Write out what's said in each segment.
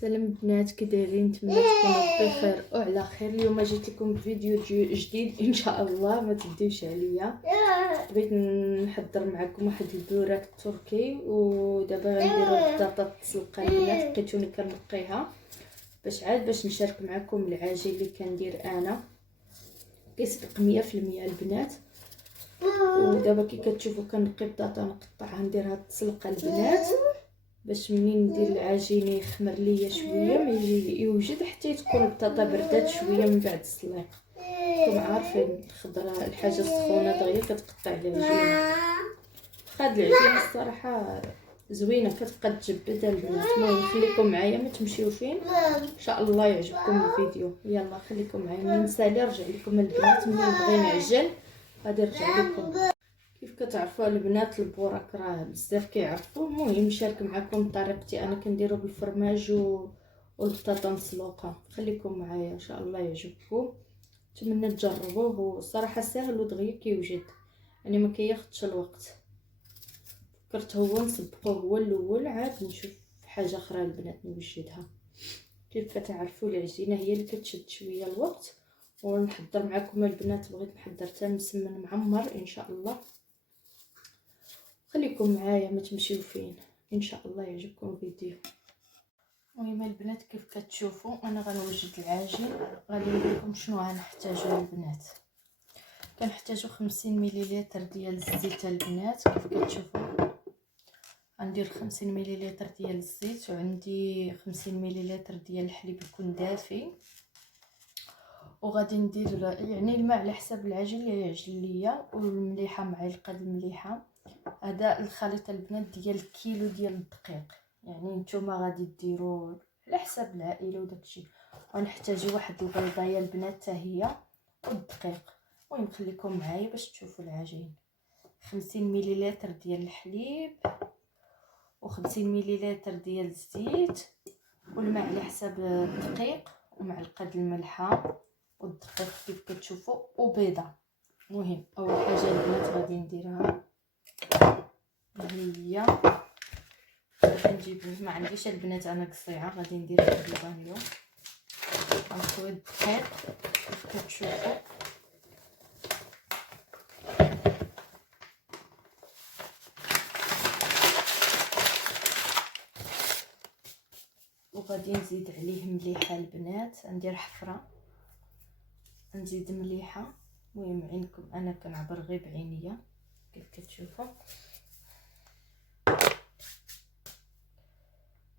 سلام البنات، كي دايرين؟ نتمنى تكونوا بخير وعلى خير. اليوم جيت لكم بفيديو جديد ان شاء الله، ما تديوش عليا. بغيت نحضر معكم واحد البوراك التركي، ودابا غنديروا البطاطا تسلقه البنات. لقيتوني كنقيها باش نشارك معكم العجين اللي كندير انا. كيصدق 100% البنات. ودابا كي كتشوفوا كنقي بطاطا نقطعها نديرها تسلقه البنات، باش منين ندير العجين يخمر ليا شويه ما يجي يوجد حتى تكون البطاطا بردات شويه من بعد السليق. راكم عارفين الخضره الحاجه السخونه دغيا كتقطع العجين. هاد العجين الصراحه زوينه كتبقى تجبد البنات. المهم خليكم معايا ما تمشيو فين، ان شاء الله يعجبكم الفيديو. يلا خليكم معايا، من نسالي رجع لكم البنات. من بغي نعجن غادي نرجع لكم. كيف كتعرفوا البنات البوراك راه بزاف كيعرفوا. المهم نشارك معكم طريقتي انا كنديرو بالفرماج والبطاطا مسلوقه. خليكم معايا ان شاء الله يعجبكم. نتمنى تجربوه، وصراحه ساهل ودغيا كيوجد، يعني ما كياخذش الوقت. فكرت هو نسبقوه هو الاول، عاد نشوف حاجه اخرى البنات نوجدها. كيف كتعرفوا العجينه هي اللي كتشد شويه الوقت. ونحضر معكم البنات، بغيت نحضر حتى مسمن معمر ان شاء الله. خليكم معايا ما تمشيو فين، ان شاء الله يعجبكم الفيديو. المهم البنات كيف كتشوفوا انا غنوجد العجين. غادي نقول لكم شنو غنحتاجو البنات. كنحتاجو 50 مليلتر ديال الزيت البنات. كيف كتشوفوا غندير 50 مليلتر ديال الزيت، وعندي 50 مليلتر ديال الحليب يكون دافي. وغادي ندير يعني الماء على حساب العجين اللي يعجن ليا، والمليحه معلقه المليحه. هذا الخليط البنات ديال كيلو ديال الدقيق، يعني نتوما غادي ديروا على حساب العائله وداكشي. ونحتاجوا واحد البيضه البنات حتى هي، والدقيق. المهم خليكم معايا باش تشوفوا العجين. 50 مليلتر ديال الحليب، و50 مليلتر ديال الزيت، والماء على حساب الدقيق، ومعلقه الملحه، والدقيق كيف كتشوفوا، وبيضه. المهم اول حاجه البنات غادي نديرها هي غنجيب، ما عنديش البنات انا قصيعه، غادي ندير البيضه اليوم. غنسوي الدقيق كيف كتشوفوا، وغادي نزيد عليه مليحه البنات. ندير حفره، نزيد مليحه. المهم عينكم انا كنعبر غير بعينيا كيف كتشوفوا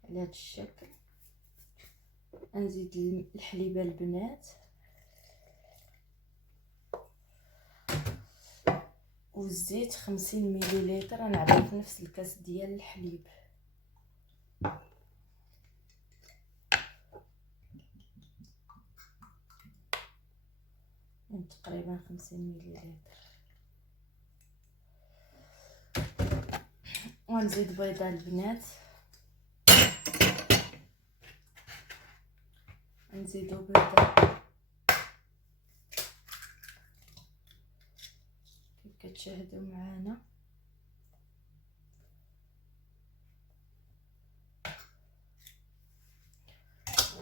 على هذا الشكل. نزيد الحليب البنات، والزيت 50 مليلتر. انا عبيت نفس الكاس ديال الحليب. تقريبا 50 مليلتر. ونزيد بيضه البنات، نزيدو بيضه كيف كتشاهدوا معانا.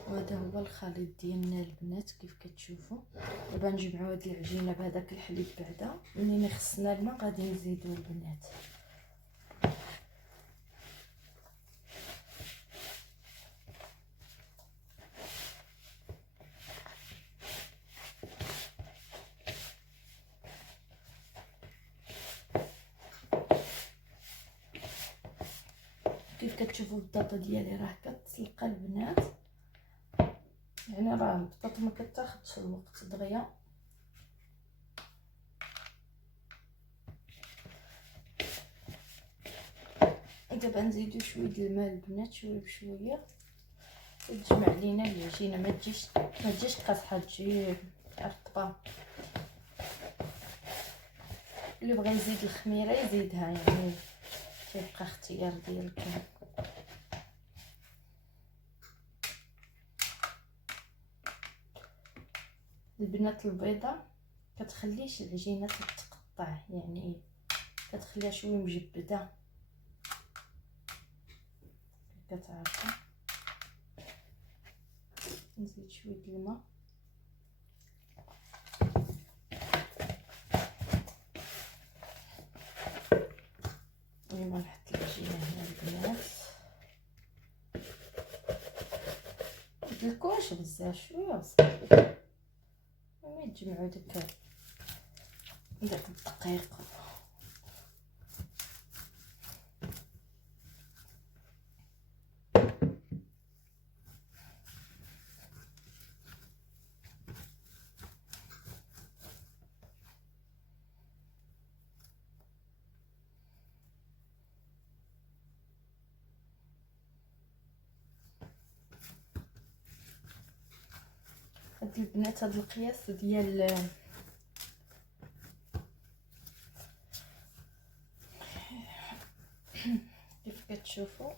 وهذا هو الخليط ديالنا البنات كيف كتشوفوا. دابا نجمعوا هاد العجينه بهذاك الحليب. بعدا منين خصنا الماء غادي نزيدو البنات. كيف كتشوفوا البطاطا ديالي راه كتسلق البنات، يعني راه البطاطا ما كتاخذش الوقت دغيا. دابا نزيدو شويه د الماء البنات، شويه بشويه، تجمع لينا العجينه. ما تجيش قاصحه، تجي رطبه. اللي بغى يزيد الخميره يزيدها، يعني تيبقى اختيار ديالكم. البنات البيضه كتخليش العجينه تتقطع، يعني كتخليها شويه مجبده كتعرفوا. نزيد شويه د الماء. المهم نحط العجينه هنا البنات، متدلكوش بزاف، شويه وصافي. المهم تجمعوا داك الدقيق. هاد البنات هاد القياس ديال كيف كتشوفوا،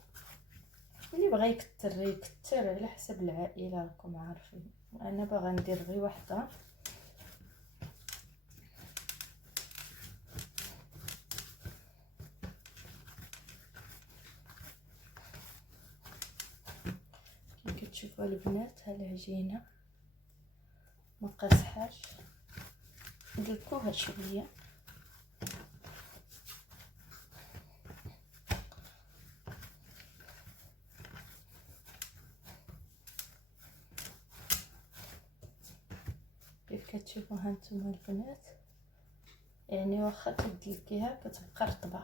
اللي بغى يكتر على حسب العائله، راكم عارفين. انا باغا ندير غير وحده. كيف كتشوفوا البنات، ها العجينه ما قاصحاش، ندلكوها شويه. كيف كتشوفوا هانتوما البنات، يعني واخا تدلكيها كتبقى رطبه.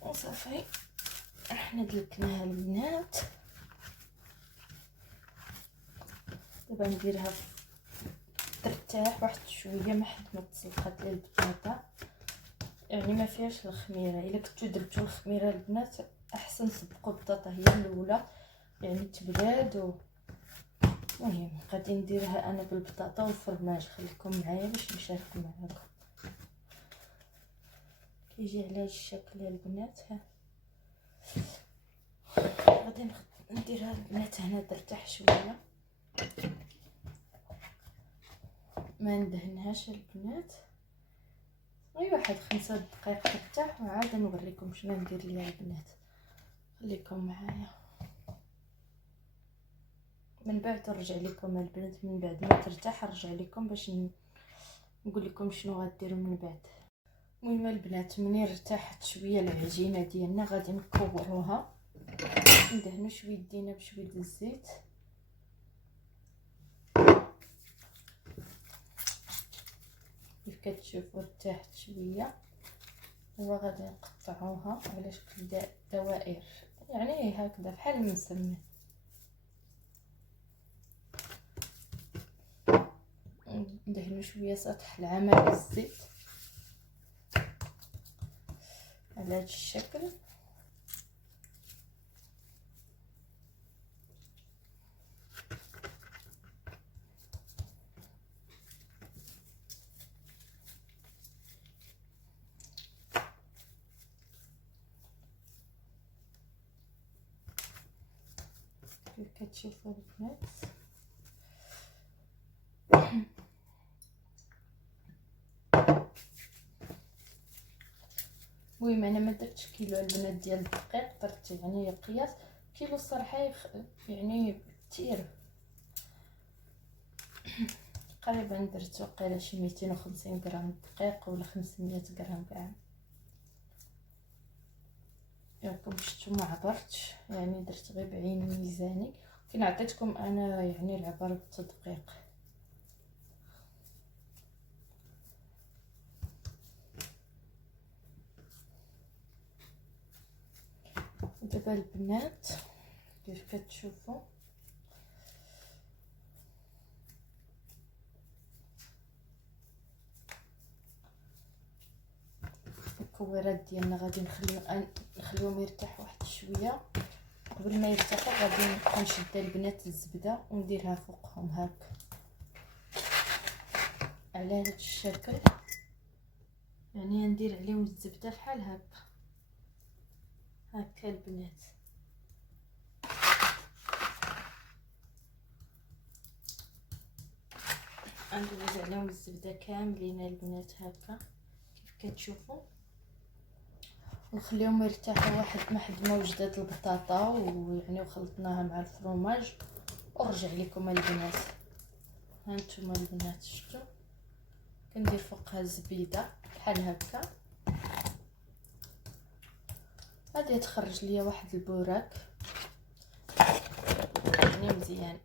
وصافي احنا دلكناها البنات. دابا نديرها ترتاح واحد شويه ما حد ما تسلقات لي البطاطا، يعني ما فيهاش الخميره. الا كنتو درتو الخميره البنات احسن سبقوا البطاطا هي الاولى، يعني تبرد. المهم غادي نديرها انا بالبطاطا والفرماج، خليكم معايا باش نشارك معاكم. كيجي على هذا الشكل البنات. ها غادي نديرها البنات هنا ترتاح شويه، ما ندهنهاش البنات، غير واحد 5 دقائق ترتاح وعاد نوريكم شنو ندير ليها البنات. خليكم معايا من بعد نرجع لكم البنات، من بعد ما ترتاح نرجع لكم باش نقول لكم شنو غديروا من بعد. المهم البنات منين ارتاحت شويه العجينه ديالنا غادي نكوروها، ندهنوا شويه يدينا بشويه الزيت. كيف كتشوفوا ارتاحت شويه، وغادي نقطعوها على شكل دوائر، يعني هكذا بحال المسمن. ندهنوا شويه سطح العمل بالزيت على هذا الشكل. كيف كتشوفوا البنات، المهم انا ما درتش كيلو البنات ديال الدقيق، درت يعني قياس كيلو الصراحه يعني كثير. تقريبا درت وقيله شي 250 غرام دقيق ولا 500 غرام كاع. ياكم شفتوا ما عبرتش، يعني درت غير بعين ميزاني. فين عطيتكم انا يعني العبر بالتدقيق. دابا البنات كيف كتشوفوا الكويرات ديالنا غادي نخليوهم يرتاحوا واحد شويه. قبل ما يرتاحوا غادي نبقى نشد البنات الزبده ونديرها فوقهم هكا على هذا الشكل، يعني ندير عليهم الزبده بحال هكا البنات. ندوز عليهم الزبده كاملين البنات هكا كيف كتشوفوا. ونخليهم يرتاحوا واحد ما وجدت البطاطا ويعني وخلطناها مع الفرماج. ورجع لكم البنات، ها نتوما البنات شفتوا كندير فوقها الزبيده بحال هكا. غادي تخرج ليا واحد البوراك يعني مزيان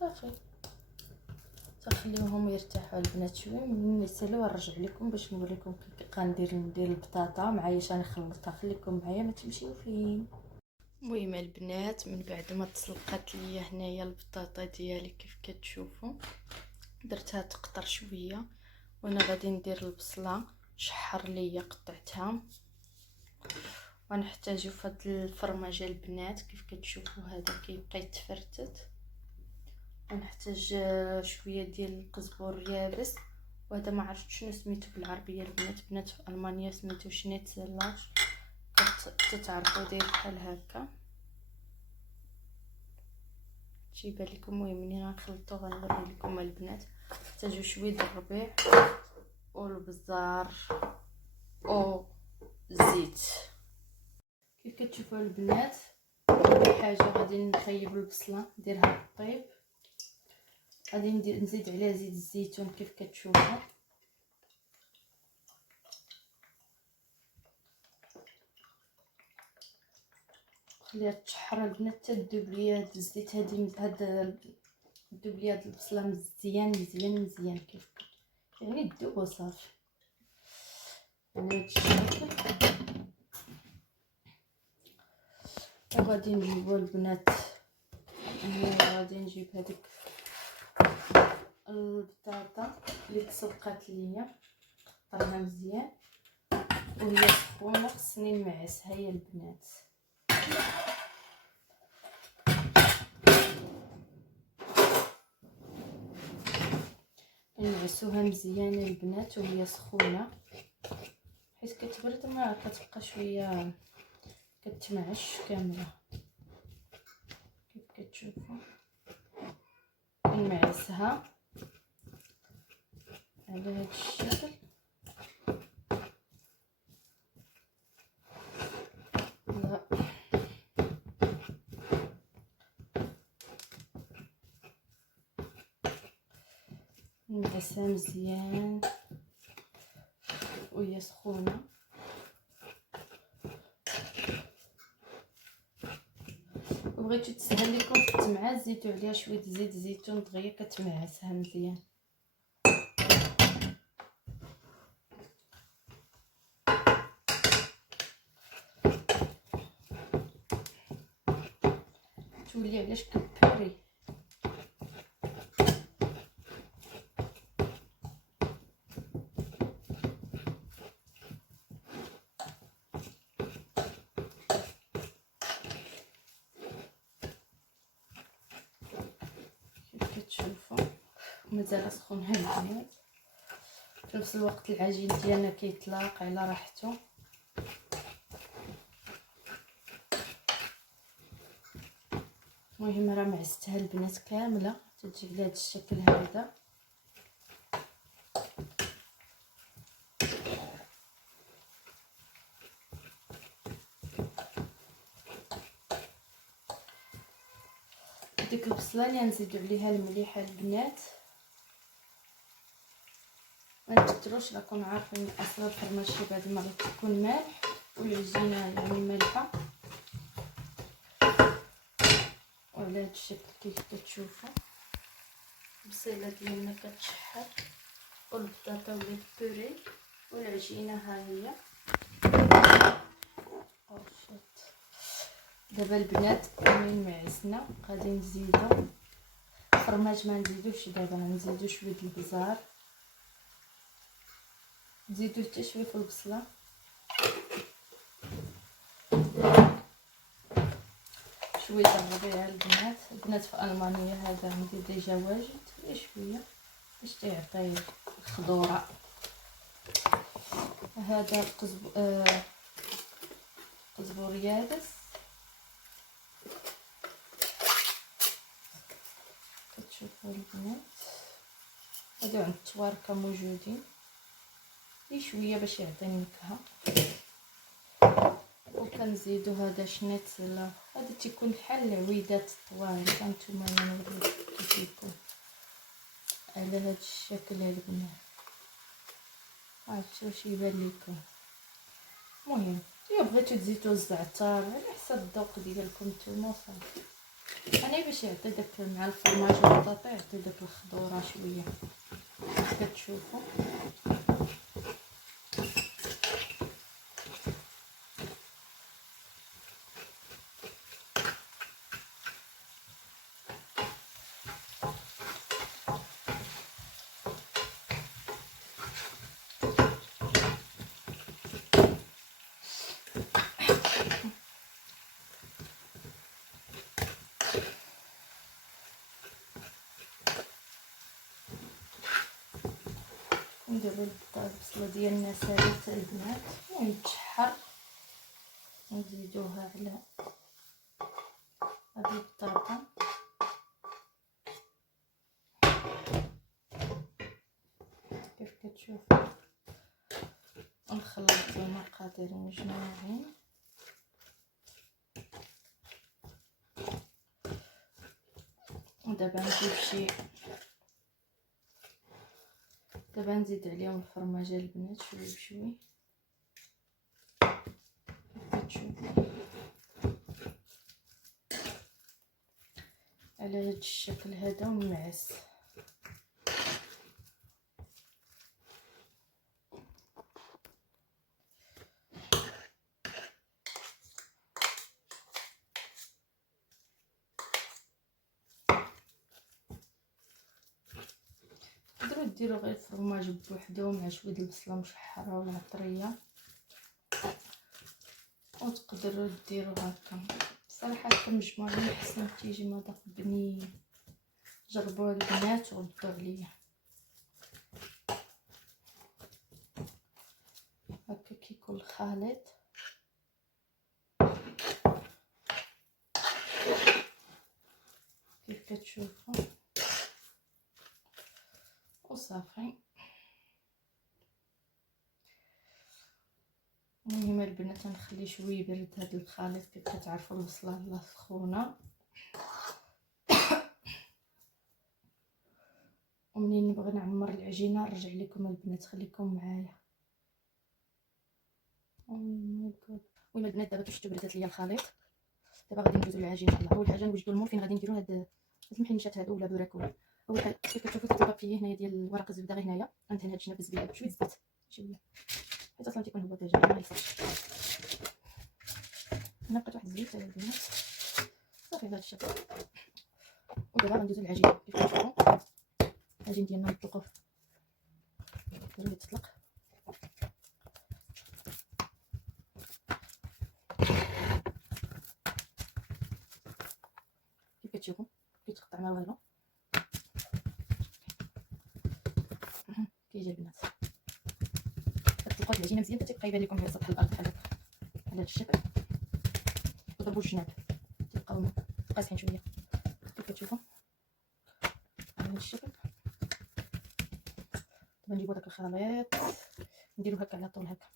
صافي. تخليوهم يرتاحوا البنات شويه، من يسالوا نرجع لكم باش نوريكم كيف ندير البطاطا معايا. انا خلطتها، خليكم معايا ما تمشيو فين. المهم البنات من بعد ما تسلقات ليا هنايا البطاطا ديالي كيف كتشوفوا درتها تقطر شويه، وانا غادي ندير البصله شحر ليا قطعتها. ونحتاجو فهاد الفرماج البنات كيف كتشوفوا هذا كيبقى يتفرتت. ونحتاج شويه ديال القزبر يابس، وهذا ما عرفتش شنو سميتو بالعربيه البنات في المانيا سميتو شنيتزلاش، كتعرفوا داير بحال هكا تيبان لكم. المهم منين غنخلطو غنوري لكم البنات. نحتاجو شويه د الربيع والبزار او الزيت كيف كتشوفوا البنات. اول حاجه غادي نطيب البصله نديرها طيب، غادي نزيد عليها زيت الزيتون كيف كتشوفوا. خليها تشحر البنات حتى تذوب ليا هاد الزيت هادي تذوب ليا هاد البصله مزيان مزيان مزيان كيف يعني تذوب وصافي على هاد الشكل. وغادي نجيبو البنات غادي نجيب هذيك البطاطا اللي تسلقات ليا قطعها مزيان وهي سخونه خصني نمعسها يا البنات. نعسوها مزيان البنات وهي سخونه، حيت كتبرد ما كتبقى شويه كتمعش كامله كيف كتشوفوا. نمعسها على هذا الشكل. نمعسها مزيان وهي سخونه. بغيتو تسهل لكم في التمعاس زيدوا عليها شويه زيت زيتون دغيا كتمعسها مزيان. تولي علاش كبوري. كيف كتشوفوا مازال سخون البنات. في نفس الوقت العجين ديالنا كيتلاق على راحته. المهم راه معستها البنات كامله تجي على هذا الشكل هذا. ديك البصله اللي نزيدو عليها المليحه البنات، ما نكثروش راكم عارفين اصلا الفرماج بعد المرات تكون مالح والعجينه يعني مالحه. وعلى هذا الشكل كيف كتشوفوا البصيله ديالنا كتشحر والبطاطا ولات بوري والعجينه ها هي. دابا البنات من معسنا غادي نزيدو الفرماج، ما نزيدوش دابا نزيدو شويه البزار، نزيدو حتى شويه في البصله، شويه الربيع البنات في المانيا هذا ندير ديجا واجد شويه باش تيعطي الخضوره. هذا قزبر يابس كتشوفوا البنات. هادو عند التواركه موجودين شويه باش يعطي النكهه. كنزيدو هذا شنيتزل، هذا تيكون بحال العويدات الطوال. هانتوما انا نوريكم كيف يكون على هذا الشكل البنات. عرفتوا واش يبان لكم؟ المهم الا بغيتو تزيدو الزعتر على حسب الذوق ديالكم نتوما صافي. انا باش يعطي داك مع الفرماج والبطاطا يعطي داك الخضوره شويه كتشوفوا. نديرو البصله ديالنا سالته البنات ونتشحر، نزيدوها على هاد البطاطا كيف كتشوفوا. نخلطو المقادير مجموعين. ودابا نزيد عليهم الفرماج البنات شوي بشوي كتشوفوا على هاد الشكل هذا ومعس. تقدروا ديروا غير الفرماج بوحدو مع شويه البصله مشحره ولا طريه، وتقدروا ديروا هكا. صراحه كمجموعه احسن تيجي مذاق بنين. جربوها البنات وردوا عليا. هكا كيكون الخليط كيف كتشوفوا وصافي. المهم البنات نخلي شويه يبرد هذا الخليط. كيف كتعرفوا البصله لا سخونه، ومنين نبغي نعمر العجينه نرجع لكم البنات. خليكم معايا. المهم البنات دابا كيف شفتوا بردات ليا الخليط. دابا غادي ندوزو للعجينه. الله اول حاجه نوجدوا المول فين غادي نديروا هاد المحنيشات هادو ولا بوراكو. اول حاجه كيف كتشوفوا درت البابي هنايا ديال ورق الزبده غير هنايا. غندهن هاد الجناب بالزبده بشويه زيت شويه حيت اصلا تيكون هو دجاج ما يصيرش. هنا بقيت واحد الزيت البنات صافي بهذا الشكل. ودابا غندوزو للعجينه. كيف كتشوفوا العجين ديالنا نطلقوه نديرو تطلق. كيف كتشوفوا كيتقطع ما والو. كيجي البنات كتطلقوا العجينه مزيان حتى تيبقى يبان لكم على سطح الارض بحال هكا على هذا الشكل. وضربوا الجناب تلقاو قاصحين شويه كيف كتشوفوا على هذا الشكل. دابا نجيبو داك الخليط نديرو هكا على طول هكا.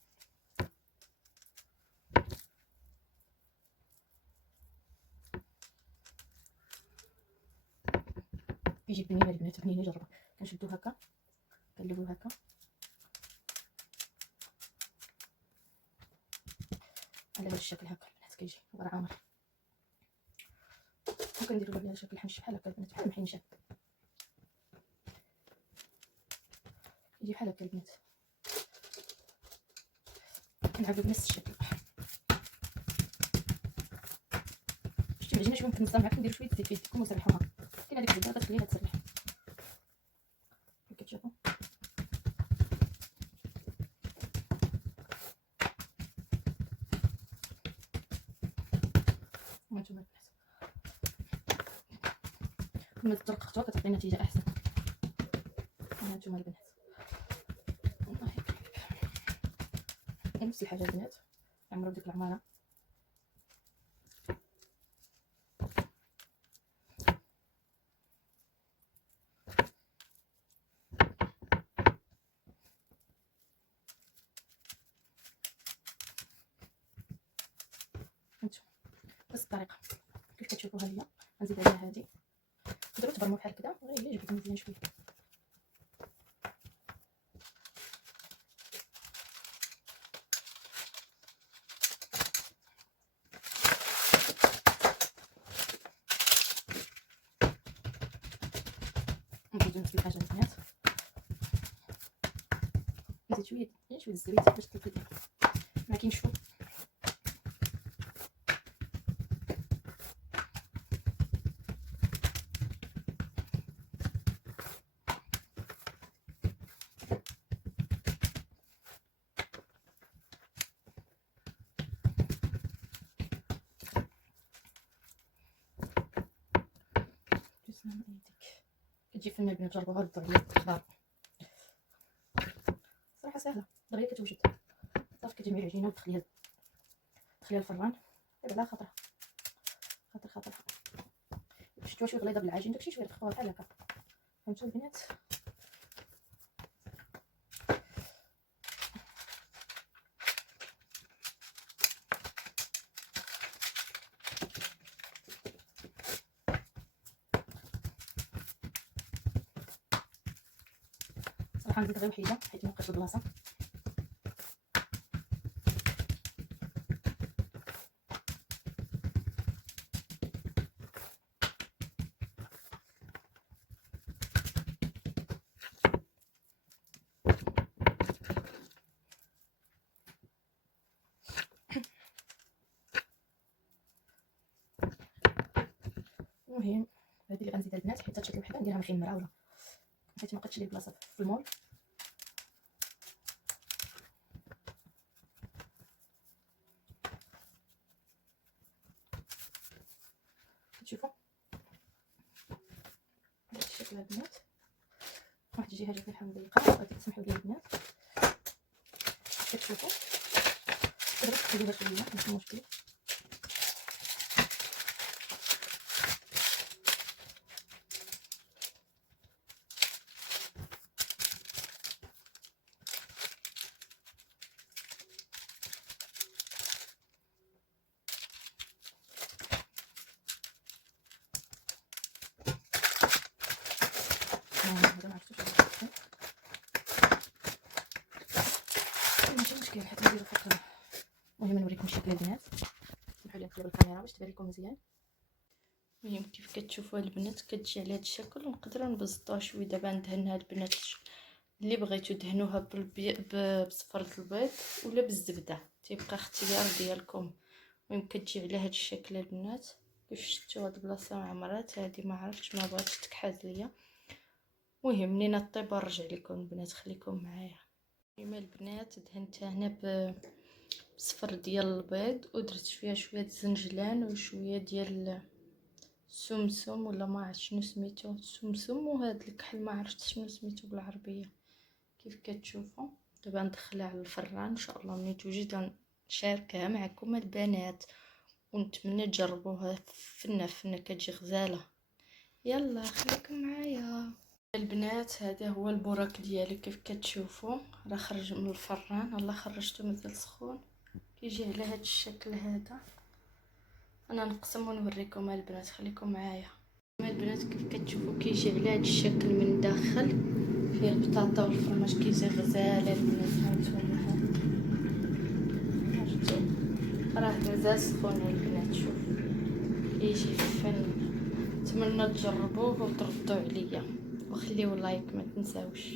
كيجي بنين البنات بنين. جربوا كنشدو هكا كنلويو هكا على هذا الشكل هكا البنات. كيجي عباره عامر وكنديرو على شكل الحنش بحال هكا البنات بحال المحنشات. يجي بحال هكا البنات. كنعاودو بنفس الشكل. شتي العجينه شويه مكنزه معاك نديرو شويه زيت في يدكم وسرحوها. كاين هذيك الزبده كتخليها تسرح كيف كتشوفوا. وانتم البنات كل ترققتوها كتعطي نتيجه احسن. هانتوما البنات الله يبارك. نفس الحاجه البنات عمرو ديك العماره. الطريقه كيف كتشوفوا. ها هي غنزيد عليها هذه، تقدروا تبرموا بحال هكذا غير الا جبدوا مزيان شويه. نزيدو نفس الحاجه البنات، نزيد شويه الزبيب باش تلقيت ما كينشفوا. كتجي فن البنات، جربوها ردوا عليا الخضار صراحه سهله دغيا كتوجد. صافي كتجمعي العجينه وتدخليها الفران دابا على خاطرها شفتوها شويه غليظه بالعجين داكشي شويه تخفوها بحال هكا. فهمتوا البنات؟ صراحه نزيد غير وحيده حيت مابقاش البلاصه. المهم هذه اللي غنزيدها البنات حيت تشكل وحده نديرها مخمره ولا حيت مابقاتش لي البلاصه في المول. شوفوا هذا الشكل البنات، واحد الجهه جات لي مضيقه غادي تسمحوا لي البنات. كتشوفوا تقدروا تقلبوها شويه ماشي مشكل. هذا ما عرفتوش ماشي مشكل حيت نديرو فوق. المهم نوريكم الشكل البنات، سمحوا لي نقلب الكاميرا باش تبان لكم مزيان. المهم كيف كتشوفوا البنات كتجي على هذا الشكل، ونقدروا نبسطوها شويه. دابا ندهنها البنات اللي بغيتو دهنوها بصفر البيض ولا بالزبده، تيبقى اختيار ديالكم. المهم كتجي على هذا الشكل البنات. كيف شفتوا هاد البلاصه معمرات هذه ما عرفتش ما بغاتش تكحاز ليا. المهم منين طيب نرجع لكم البنات، خليكم معايا. كما البنات دهنتها هنا بصفر ديال البيض ودرت فيها شويه الزنجلان وشويه ديال السمسم ولا ما عرفت شنو سميتو السمسم، وهذا الكحل ما عرفت شنو سميتو بالعربيه. كيف كتشوفوا دابا ندخلها على الفران ان شاء الله ملي توجد نشاركها معكم البنات، ونتمنى تجربوها. فنه كتجي غزاله. يلا خليكم معايا البنات. هذا هو البوراك ديالي كيف كتشوفوا راه خرج من الفران. الله خرجته مازال سخون، كيجي على هذا الشكل هذا. انا نقسم ونوريكم البنات، خليكم معايا. البنات كيف كتشوفوا كيجي على هذا الشكل من داخل، فيه البطاطا والفرماج كيجي غزاله البنات. هانتوما عرفتوا راه مازال سخون البنات. شوف كيجي فن. نتمنى تجربوه وتردوا عليا وخليوا لايك ما تنساوش.